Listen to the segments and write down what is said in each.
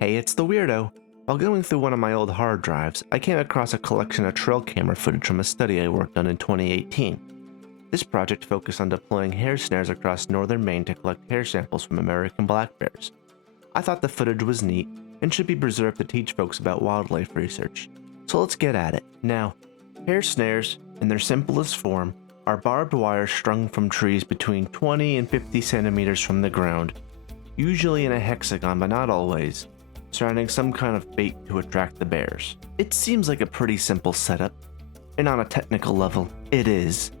Hey, it's the Weirdo. While going through one of my old hard drives, I came across a collection of trail camera footage from a study I worked on in 2018. This project focused on deploying hair snares across northern Maine to collect hair samples from American black bears. I thought the footage was neat and should be preserved to teach folks about wildlife research. So let's get at it. Now, hair snares, in their simplest form, are barbed wire strung from trees between 20 and 50 centimeters from the ground, usually in a hexagon but not always, surrounding some kind of bait to attract the bears. It seems like a pretty simple setup, and on a technical level, it is.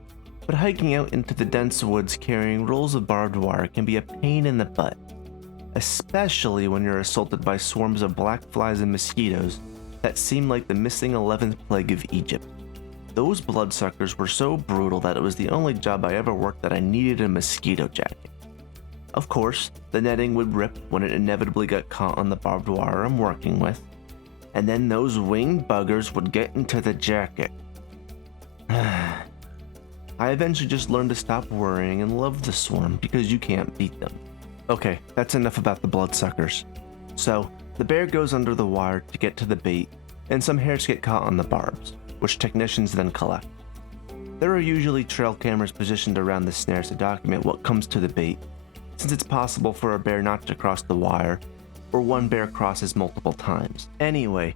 But hiking out into the dense woods carrying rolls of barbed wire can be a pain in the butt, especially when you're assaulted by swarms of black flies and mosquitoes that seem like the missing 11th plague of Egypt. Those bloodsuckers were so brutal that it was the only job I ever worked that I needed a mosquito jacket. Of course, the netting would rip when it inevitably got caught on the barbed wire I'm working with, and then those winged buggers would get into the jacket. I eventually just learned to stop worrying and love the swarm because you can't beat them. Okay, that's enough about the bloodsuckers. So, the bear goes under the wire to get to the bait, and some hairs get caught on the barbs, which technicians then collect. There are usually trail cameras positioned around the snares to document what comes to the bait, since it's possible for a bear not to cross the wire, or one bear crosses multiple times. Anyway,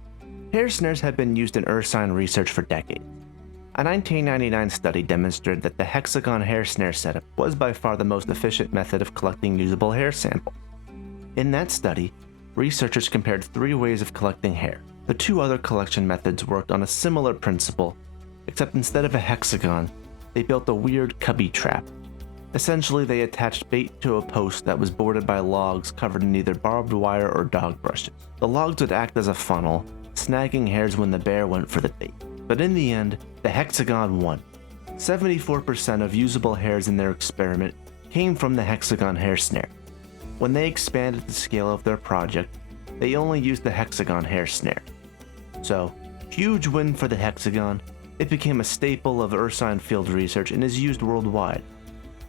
hair snares have been used in ursine research for decades. A 1999 study demonstrated that the hexagon hair snare setup was by far the most efficient method of collecting usable hair samples. In that study, researchers compared 3 ways of collecting hair. The 2 other collection methods worked on a similar principle, except instead of a hexagon, they built a weird cubby trap. Essentially, they attached bait to a post that was boarded by logs covered in either barbed wire or dog brushes. The logs would act as a funnel, snagging hairs when the bear went for the bait. But in the end, the hexagon won. 74% of usable hairs in their experiment came from the hexagon hair snare. When they expanded the scale of their project, they only used the hexagon hair snare. So, huge win for the hexagon. It became a staple of ursine field research and is used worldwide.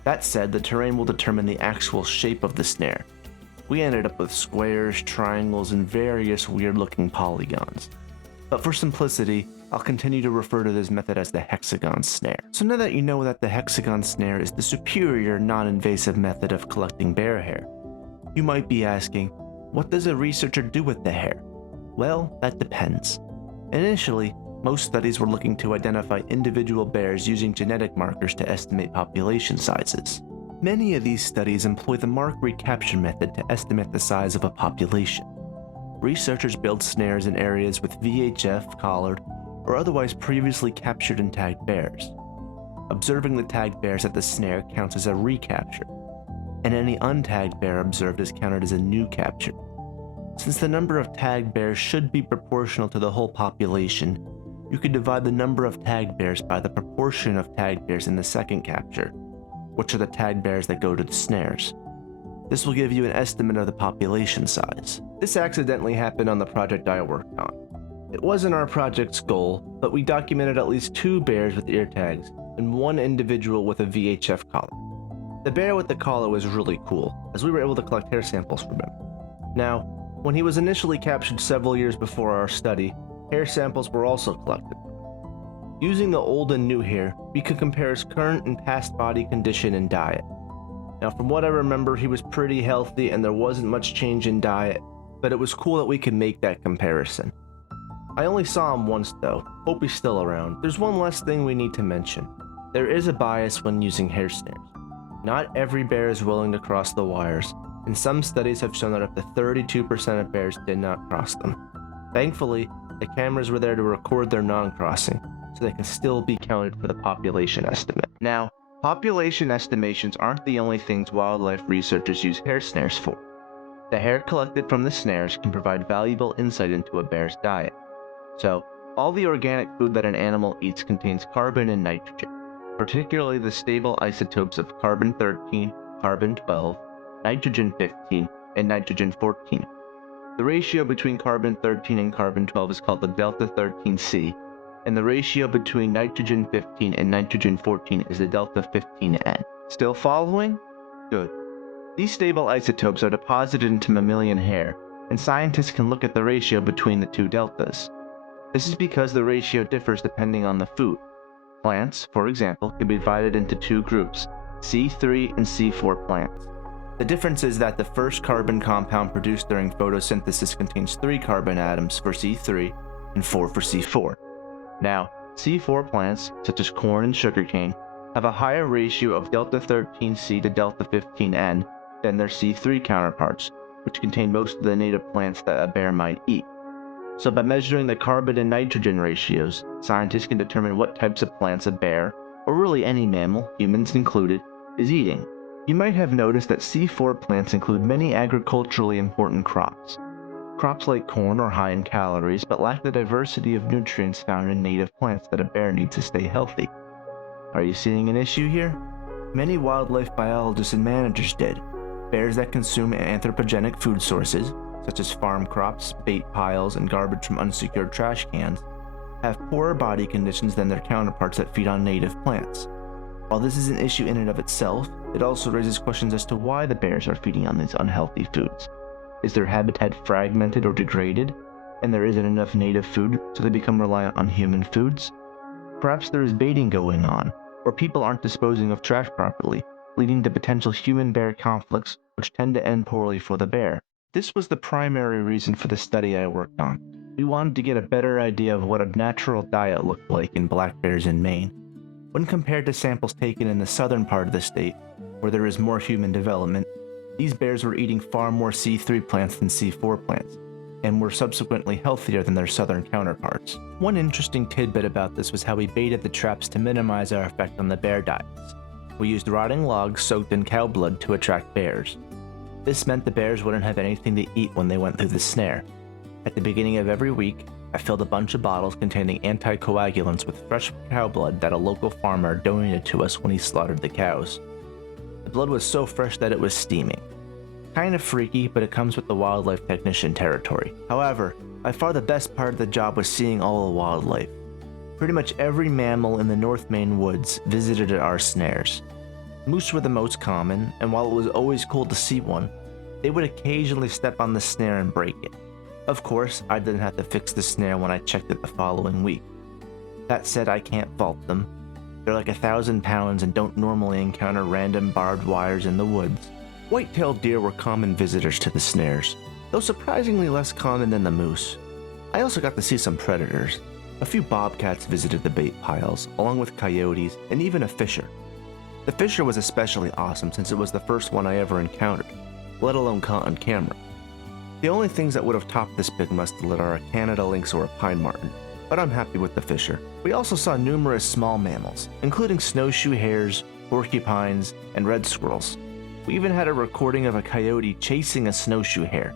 That said, the terrain will determine the actual shape of the snare. We ended up with squares, triangles, and various weird-looking polygons. But for simplicity, I'll continue to refer to this method as the hexagon snare. So now that you know that the hexagon snare is the superior non-invasive method of collecting bear hair, you might be asking, what does a researcher do with the hair? Well, that depends. Initially, most studies were looking to identify individual bears using genetic markers to estimate population sizes. Many of these studies employ the mark recapture method to estimate the size of a population. Researchers build snares in areas with VHF, collared, or otherwise previously captured and tagged bears. Observing the tagged bears at the snare counts as a recapture, and any untagged bear observed is counted as a new capture. Since the number of tagged bears should be proportional to the whole population, you could divide the number of tagged bears by the proportion of tagged bears in the second capture, which are the tagged bears that go to the snares. This will give you an estimate of the population size. This accidentally happened on the project I worked on. It wasn't our project's goal, but we documented at least 2 bears with ear tags and 1 individual with a VHF collar. The bear with the collar was really cool, as we were able to collect hair samples from him. Now, when he was initially captured several years before our study, hair samples were also collected. Using the old and new hair, we could compare his current and past body condition and diet. Now, from what I remember, he was pretty healthy and there wasn't much change in diet, but it was cool that we could make that comparison. I only saw him once though, hope he's still around. There's one last thing we need to mention. There is a bias when using hair snares. Not every bear is willing to cross the wires, and some studies have shown that up to 32% of bears did not cross them. Thankfully, the cameras were there to record their non-crossing, so they can still be counted for the population estimate. Now, population estimations aren't the only things wildlife researchers use hair snares for. The hair collected from the snares can provide valuable insight into a bear's diet. So, all the organic food that an animal eats contains carbon and nitrogen, particularly the stable isotopes of carbon-13, carbon-12, nitrogen-15, and nitrogen-14. The ratio between carbon-13 and carbon-12 is called the delta-13C, and the ratio between nitrogen-15 and nitrogen-14 is the delta-15N. Still following? Good. These stable isotopes are deposited into mammalian hair, and scientists can look at the ratio between the two deltas. This is because the ratio differs depending on the food. Plants, for example, can be divided into two groups, C3 and C4 plants. The difference is that the first carbon compound produced during photosynthesis contains 3 carbon atoms for C3 and 4 for C4. Now, C4 plants, such as corn and sugarcane, have a higher ratio of delta 13C to delta 15N than their C3 counterparts, which contain most of the native plants that a bear might eat. So by measuring the carbon and nitrogen ratios, scientists can determine what types of plants a bear, or really any mammal, humans included, is eating. You might have noticed that C4 plants include many agriculturally important crops. Crops like corn are high in calories but lack the diversity of nutrients found in native plants that a bear needs to stay healthy. Are you seeing an issue here? Many wildlife biologists and managers did. Bears that consume anthropogenic food sources, such as farm crops, bait piles, and garbage from unsecured trash cans, have poorer body conditions than their counterparts that feed on native plants. While this is an issue in and of itself, it also raises questions as to why the bears are feeding on these unhealthy foods. Is their habitat fragmented or degraded, and there isn't enough native food, so they become reliant on human foods? Perhaps there is baiting going on, or people aren't disposing of trash properly, leading to potential human-bear conflicts which tend to end poorly for the bear. This was the primary reason for the study I worked on. We wanted to get a better idea of what a natural diet looked like in black bears in Maine. When compared to samples taken in the southern part of the state, where there is more human development, these bears were eating far more C3 plants than C4 plants, and were subsequently healthier than their southern counterparts. One interesting tidbit about this was how we baited the traps to minimize our effect on the bear diets. We used rotting logs soaked in cow blood to attract bears. This meant the bears wouldn't have anything to eat when they went through the snare. At the beginning of every week, I filled a bunch of bottles containing anticoagulants with fresh cow blood that a local farmer donated to us when he slaughtered the cows. The blood was so fresh that it was steaming. Kind of freaky, but it comes with the wildlife technician territory. However, by far the best part of the job was seeing all the wildlife. Pretty much every mammal in the North Maine woods visited our snares. Moose were the most common, and while it was always cool to see one, they would occasionally step on the snare and break it. Of course, I didn't have to fix the snare when I checked it the following week. That said, I can't fault them. They're like 1,000 pounds and don't normally encounter random barbed wires in the woods. White-tailed deer were common visitors to the snares, though surprisingly less common than the moose. I also got to see some predators. A few bobcats visited the bait piles, along with coyotes and even a fisher. The fisher was especially awesome since it was the first one I ever encountered, let alone caught on camera. The only things that would have topped this big mustelid are a Canada lynx or a pine marten, but I'm happy with the fisher. We also saw numerous small mammals, including snowshoe hares, porcupines, and red squirrels. We even had a recording of a coyote chasing a snowshoe hare.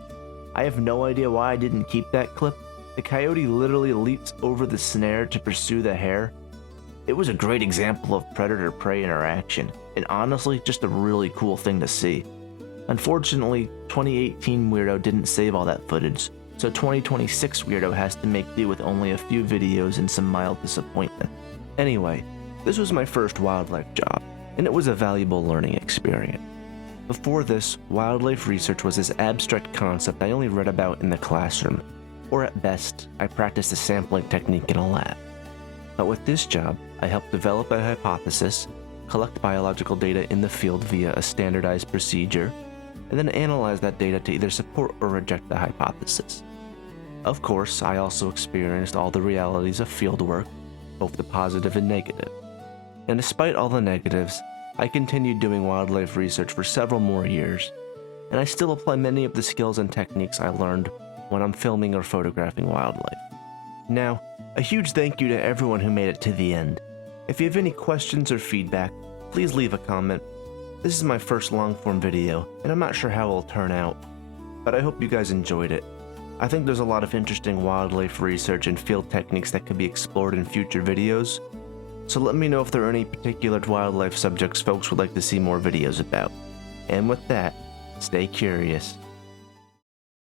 I have no idea why I didn't keep that clip. The coyote literally leaps over the snare to pursue the hare. It was a great example of predator-prey interaction, and honestly, just a really cool thing to see. Unfortunately, 2018 Weirdo didn't save all that footage, so 2026 Weirdo has to make do with only a few videos and some mild disappointment. Anyway, this was my first wildlife job, and it was a valuable learning experience. Before this, wildlife research was this abstract concept I only read about in the classroom, or at best, I practiced a sampling technique in a lab. But with this job, I helped develop a hypothesis, collect biological data in the field via a standardized procedure, and then analyze that data to either support or reject the hypothesis. Of course, I also experienced all the realities of fieldwork, both the positive and negative. And despite all the negatives, I continued doing wildlife research for several more years, and I still apply many of the skills and techniques I learned when I'm filming or photographing wildlife. Now, a huge thank you to everyone who made it to the end. If you have any questions or feedback, please leave a comment. This is my first long-form video, and I'm not sure how it will turn out, but I hope you guys enjoyed it. I think there's a lot of interesting wildlife research and field techniques that could be explored in future videos, so let me know if there are any particular wildlife subjects folks would like to see more videos about. And with that, stay curious.